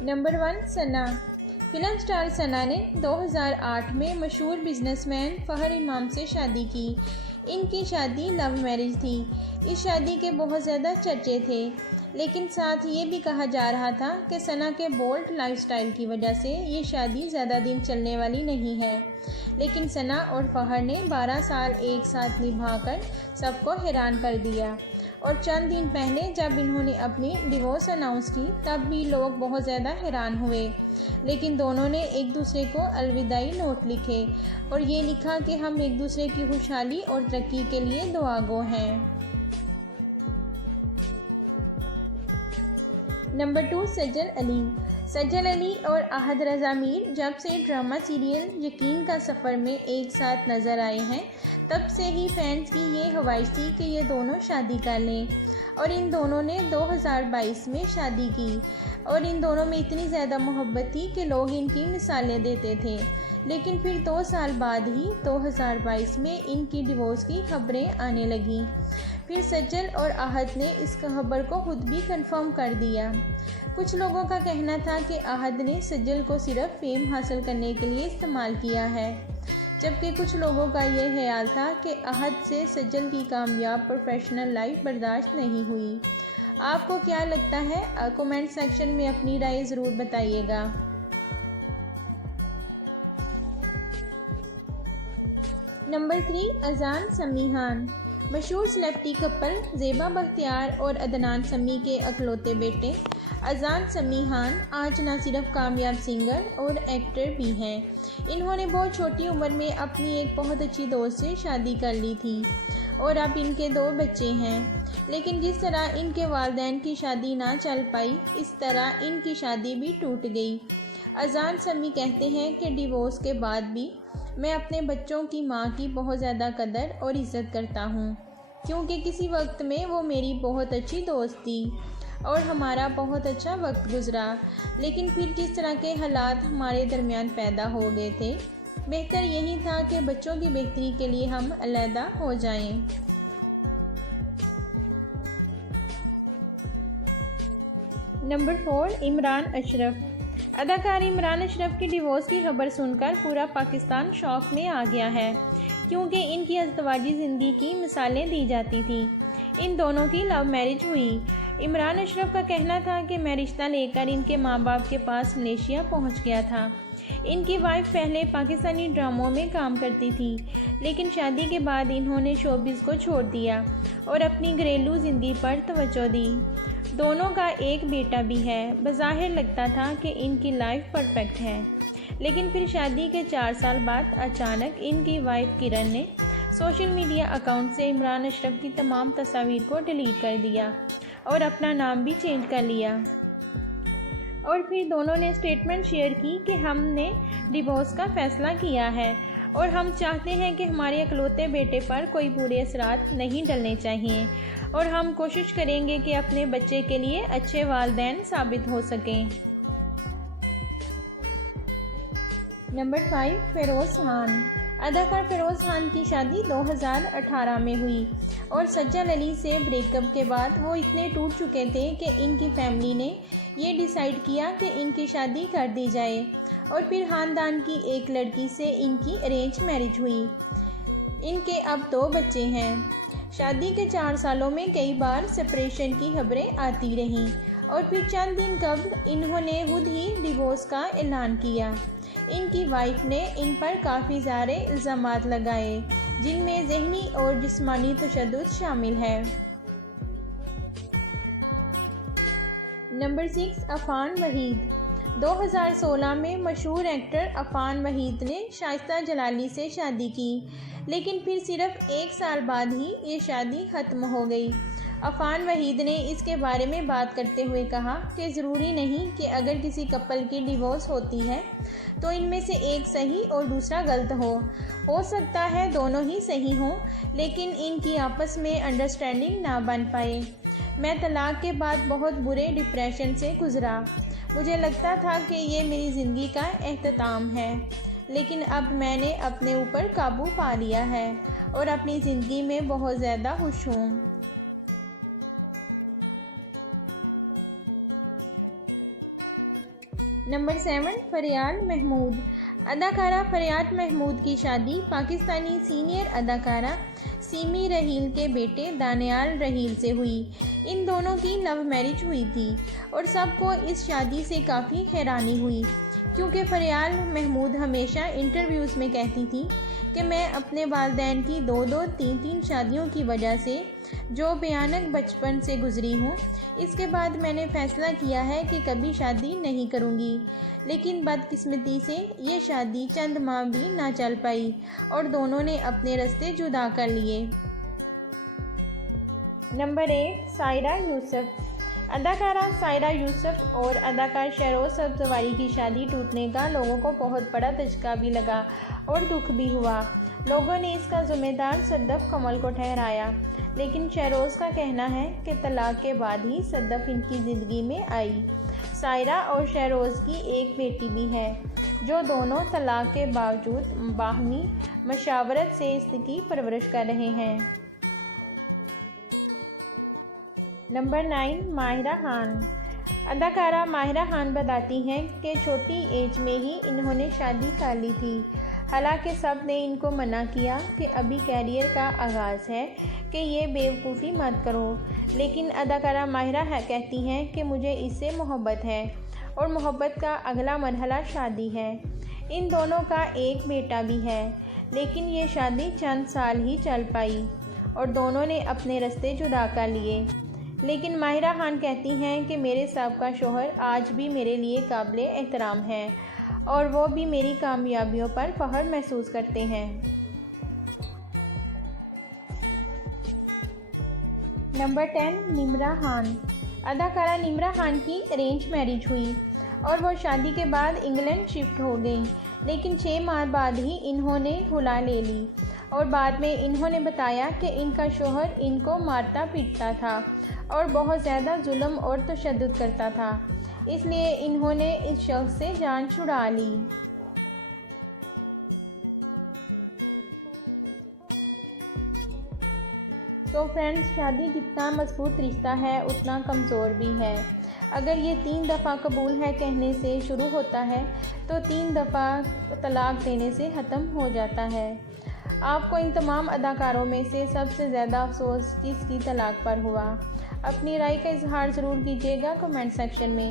Number 1, सना। Film star सना ने 2008 में मशहूर बिजनेसमैन फ़हर इमाम से शादी की। इनकी शादी लव मैरिज थी। इस शादी के बहुत ज़्यादा चर्चे थे, लेकिन साथ ये भी कहा जा रहा था कि सना के बोल्ड लाइफस्टाइल की वजह से ये शादी ज़्यादा दिन चलने वाली नहीं है। लेकिन सना और फ़हर ने 12 साल एक साथ निभाकर सबको हैरान कर दिया। और चंद दिन पहले जब इन्होंने अपनी डिवोर्स अनाउंस की, तब भी लोग बहुत ज़्यादा हैरान हुए। लेकिन दोनों ने एक दूसरे को अलविदाई नोट लिखे और ये लिखा कि हम एक दूसरे की खुशहाली और तरक्की के लिए दुआगो हैं। नंबर 2, सज्जल अली। सज्जल अली और अहद रज़ा मीर जब से ड्रामा सीरियल यकीन का सफ़र में एक साथ नज़र आए हैं, तब से ही फैंस की ये ख्वाहिश थी कि ये दोनों शादी कर लें। और इन दोनों ने 2022 में शादी की और इन दोनों में इतनी ज़्यादा मोहब्बत थी कि लोग इनकी मिसालें देते थे। लेकिन फिर 2 साल बाद ही 2022 में इनकी डिवोर्स की खबरें आने लगीं। फिर सज्जल और अहद ने इस खबर को खुद भी कंफर्म कर दिया। कुछ लोगों का कहना था कि अहद ने सज्जल को सिर्फ फेम हासिल करने के लिए इस्तेमाल किया है, जबकि कुछ लोगों का यह ख्याल था कि अहद से सज्जल की कामयाब प्रोफेशनल लाइफ बर्दाश्त नहीं हुई। आपको क्या लगता है? कमेंट सेक्शन में अपनी राय ज़रूर बताइएगा। नंबर 3, अजान समी खान। मशहूर सेलेब्रिटी कपल ज़ेबा बख्तियार और अदनान समी के अकलौते बेटे अजान समी खान आज न सिर्फ कामयाब सिंगर और एक्टर भी हैं। इन्होंने बहुत छोटी उम्र में अपनी एक बहुत अच्छी दोस्त से शादी कर ली थी और अब इनके 2 बच्चे हैं। लेकिन जिस तरह इनके वालिदैन की शादी ना चल पाई, इस तरह इनकी शादी भी टूट गई। अजान समी कहते हैं कि डिवोर्स के बाद भी मैं अपने बच्चों की माँ की बहुत ज़्यादा कदर और इज़्ज़त करता हूँ, क्योंकि किसी वक्त में वो मेरी बहुत अच्छी दोस्त थी और हमारा बहुत अच्छा वक्त गुज़रा। लेकिन फिर जिस तरह के हालात हमारे दरमियान पैदा हो गए थे, बेहतर यही था कि बच्चों की बेहतरी के लिए हम अलहदा हो जाएं। नंबर 4, इमरान अशरफ। अदाकार इमरान अशरफ की डिवोर्स की खबर सुनकर पूरा पाकिस्तान शॉक में आ गया है, क्योंकि इनकी अज़दवाजी ज़िंदगी की मिसालें दी जाती थी। इन दोनों की लव मैरिज हुई। इमरान अशरफ का कहना था कि मैं रिश्ता लेकर इनके माँ बाप के पास मलेशिया पहुँच गया था। इनकी वाइफ पहले पाकिस्तानी ड्रामों में काम करती थी, लेकिन शादी के बाद इन्होंने शोबिज़ को छोड़ दिया और अपनी घरेलू ज़िंदगी पर तवज्जो दी। दोनों का एक बेटा भी है। बज़ाहिर लगता था कि इनकी लाइफ परफेक्ट है, लेकिन फिर शादी के 4 साल बाद अचानक इनकी वाइफ किरण ने सोशल मीडिया अकाउंट से इमरान अशरफ की तमाम तस्वीर को डिलीट कर दिया और अपना नाम भी चेंज कर लिया। और फिर दोनों ने स्टेटमेंट शेयर की कि हमने डिवोर्स का फ़ैसला किया है और हम चाहते हैं कि हमारे इकलौते बेटे पर कोई बुरे असरात नहीं डलने चाहिए और हम कोशिश करेंगे कि अपने बच्चे के लिए अच्छे वालिदैन साबित हो सकें। नंबर 5, फ़िरोज़ खान। अदाकार फ़िरोज़ खान की शादी 2018 में हुई और सज्जल अली से ब्रेकअप के बाद वो इतने टूट चुके थे कि इनकी फैमिली ने ये डिसाइड किया कि इनकी शादी कर दी जाए और फिर ख़ानदान की एक लड़की से इनकी अरेंज मैरिज हुई। इनके अब 2 बच्चे हैं। शादी के 4 सालों में कई बार सेपरेशन की खबरें आती रहीं और फिर चंद दिन कबल इन्होंने खुद ही डिवोर्स का ऐलान किया। इनकी वाइफ ने इन पर काफ़ी सारे इल्ज़ामात लगाए, जिनमें ज़हनी और जिस्मानी तशद्दुद शामिल है। नंबर 6, अफ़ान वहीद। 2016 में मशहूर एक्टर अफ़ान वहीद ने शाइस्ता जलाली से शादी की, लेकिन फिर सिर्फ 1 साल बाद ही ये शादी ख़त्म हो गई। अफ़ान वहीद ने इसके बारे में बात करते हुए कहा कि ज़रूरी नहीं कि अगर किसी कपल की डिवोर्स होती है तो इनमें से एक सही और दूसरा गलत हो सकता है दोनों ही सही हों, लेकिन इनकी आपस में अंडरस्टैंडिंग ना बन पाए। मैं तलाक़ के बाद बहुत बुरे डिप्रेशन से गुज़रा। मुझे लगता था कि ये मेरी ज़िंदगी का एहतिमाम है, लेकिन अब मैंने अपने ऊपर काबू पा लिया है और अपनी ज़िंदगी में बहुत ज़्यादा खुश हूँ। नंबर 7, फरियाद महमूद। अदाकारा फरियाद महमूद की शादी पाकिस्तानी सीनियर अदाकारा सीमी रहील के बेटे दानियाल रहील से हुई। इन दोनों की लव मैरिज हुई थी और सबको इस शादी से काफ़ी हैरानी हुई, क्योंकि फरियाद महमूद हमेशा इंटरव्यूज़ में कहती थी कि मैं अपने वालिदैन की 2-2, 3-3 शादियों की वजह से जो भयानक बचपन से गुज़री हूँ, इसके बाद मैंने फ़ैसला किया है कि कभी शादी नहीं करूँगी। लेकिन बदकिस्मती से ये शादी चंद माह भी ना चल पाई और दोनों ने अपने रास्ते जुदा कर लिए। नंबर 8, सायरा यूसुफ। अदाकारा सायरा यूसुफ और अदाकार शहरोज़ सब्ज़वारी की शादी टूटने का लोगों को बहुत बड़ा धचका भी लगा और दुख भी हुआ। लोगों ने इसका ज़िम्मेदार सद्दफ़ कमल को ठहराया, लेकिन शहरोज़ का कहना है कि तलाक के बाद ही सद्दफ़ इनकी ज़िंदगी में आई। सायरा और शहरोज़ की एक बेटी भी है, जो दोनों तलाक के बावजूद बाहमी मशावरत से इसकी परवरिश कर रहे हैं। नंबर 9, माहिरा खान। अदाकारा माहिरा खान बताती हैं कि छोटी एज में ही इन्होंने शादी कर ली थी। हालांकि सब ने इनको मना किया कि अभी कैरियर का आगाज़ है, कि ये बेवकूफ़ी मत करो, लेकिन अदाकारा माहिरा कहती हैं कि मुझे इससे मोहब्बत है और मोहब्बत का अगला मरहला शादी है। इन दोनों का एक बेटा भी है, लेकिन ये शादी चंद साल ही चल पाई और दोनों ने अपने रास्ते जुदा कर लिए। लेकिन माहिरा खान कहती हैं कि मेरे साबका शौहर आज भी मेरे लिए काबिल एहतराम हैं और वो भी मेरी कामयाबियों पर फ़ख्र महसूस करते हैं। नंबर 10, निम्रा खान। अदाकारा निम्रा खान की अरेंज मैरिज हुई और वो शादी के बाद इंग्लैंड शिफ्ट हो गई, लेकिन 6 माह बाद ही इन्होंने हुला ले ली और बाद में इन्होंने बताया कि इनका शौहर इनको मारता पीटता था और बहुत ज़्यादा जुल्म और तशद्दुद करता था, इसलिए इन्होंने इस शख्स से जान छुड़ा ली। तो फ्रेंड्स, शादी जितना मजबूत रिश्ता है उतना कमज़ोर भी है। अगर ये 3 दफ़ा कबूल है कहने से शुरू होता है तो 3 दफ़ा तलाक देने से ख़त्म हो जाता है। आपको इन तमाम अदाकारों में से सबसे ज़्यादा अफसोस किसकी तलाक पर हुआ? अपनी राय का इजहार ज़रूर कीजिएगा कमेंट सेक्शन में।